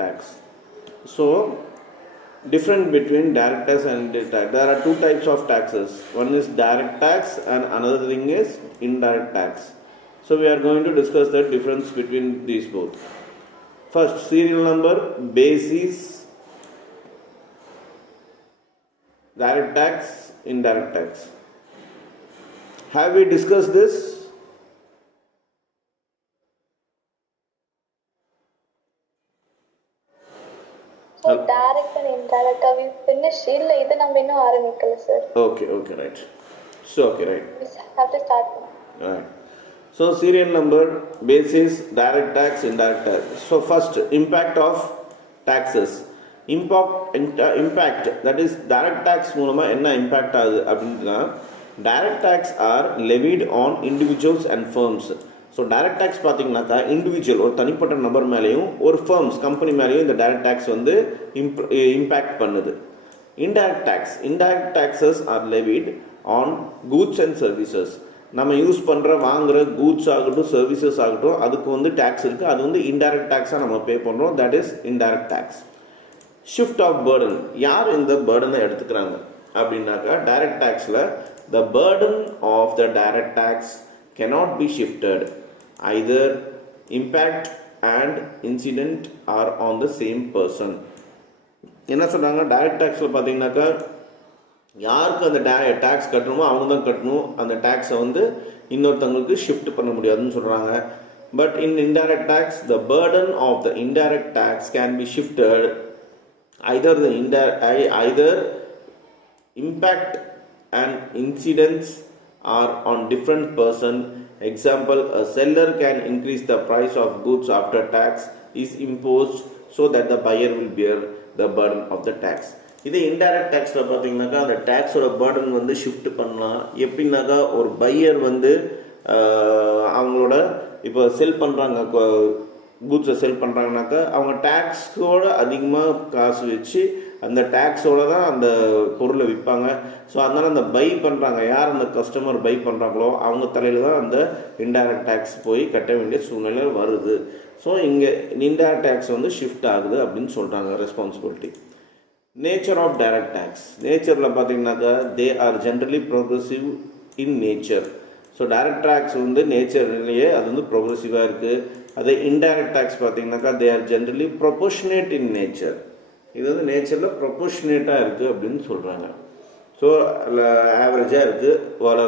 tax. So, different between direct tax and indirect tax. There are two types of taxes. One is direct tax and another thing is indirect tax. So, we are going to discuss the difference between these both. First, serial number, basis, direct tax, indirect tax. Have we discussed this? So direct and indirect, we finished it. Like நம்ம இன்னும் ஆரம்பிக்கல sir. Okay, right. So, right. We have to start. Right. So, serial number, basis, direct tax, indirect tax. So, first, impact of taxes. Impact, that is direct tax மூலமா என்ன impact ஆகுது அப்படின்னா, direct tax are levied on individuals and firms. So direct tax பார்த்தீங்கன்னாக்கா individual ஒரு தனிப்பட்ட நபர் மேலேயும் ஒரு ஃபர்ம்ஸ் கம்பெனி மேலேயும் இந்த டைரக்ட் டேக்ஸ் வந்து இம்பேக்ட் பண்ணுது. Indirect taxes are levied on goods and services. நம்ம யூஸ் பண்ணுற வாங்குகிற கூட்ஸ் ஆகட்டும் சர்வீசஸ் ஆகட்டும் அதுக்கு வந்து டேக்ஸ் இருக்குது. அது வந்து இன்டைரக்ட் டேக்ஸாக நம்ம பே பண்ணுறோம். That is indirect tax. Shift of burden, யார் இந்த பேர்டனை எடுத்துக்கிறாங்க அப்படின்னாக்கா டைரக்ட் டேக்ஸில் the burden of the direct tax cannot be shifted. Either impact and incident are on the same person. என்ன சொல்கிறாங்க, டைரக்ட் டேக்ஸில் பார்த்தீங்கன்னாக்கா யாருக்கு அந்த டேக்ஸ் கட்டணுமோ அவங்க தான் கட்டணும். அந்த டேக்ஸை வந்து இன்னொருத்தவங்களுக்கு ஷிஃப்ட் பண்ண முடியாதுன்னு சொல்கிறாங்க. But in indirect tax the burden of the indirect tax can be shifted. either impact and incidents are on different person. Example, a seller can increase the price of goods after tax is imposed so that the buyer will bear the burden of the tax. இதே indirect டேக்ஸில் பார்த்தீங்கன்னாக்கா அந்த டேக்ஸோட burden வந்து shift பண்ணலாம். எப்படின்னாக்கா ஒரு pier வந்து அவங்களோட இப்போ செல் பண்ணுறாங்க, கூட்ஸை செல் பண்ணுறாங்கனாக்கா அவங்க டேக்ஸோட அதிகமாக காசு வச்சு அந்த டேக்ஸோடு தான் அந்த பொருளை விற்பாங்க. ஸோ அதனால் அந்த பை பண்ணுறாங்க, யார் அந்த கஸ்டமர் பை பண்ணுறாங்களோ அவங்க தலையில் தான் அந்த இன்டைரக்ட் டேக்ஸ் போய் கட்ட வேண்டிய சூழ்நிலை வருது. ஸோ இங்கே இன்டைரக்ட் டேக்ஸ் வந்து ஷிஃப்ட் ஆகுது அப்படின்னு சொல்கிறாங்க. Responsibility. Nature of direct tax. நேச்சரில் பார்த்தீங்கன்னாக்கா they are generally progressive in nature. So direct tax வந்து நேச்சர்லேயே அது வந்து ப்ரோக்ரெசிவாக இருக்குது. அதே இன்டைரக்ட் டேக்ஸ் பார்த்தீங்கன்னாக்கா they are generally proportionate in nature. இது வந்து நேச்சரில் ப்ரொபோர்ஷனேட்டாக இருக்குது அப்படின்னு சொல்கிறாங்க. ஸோ ஆவரேஜாக இருக்குது.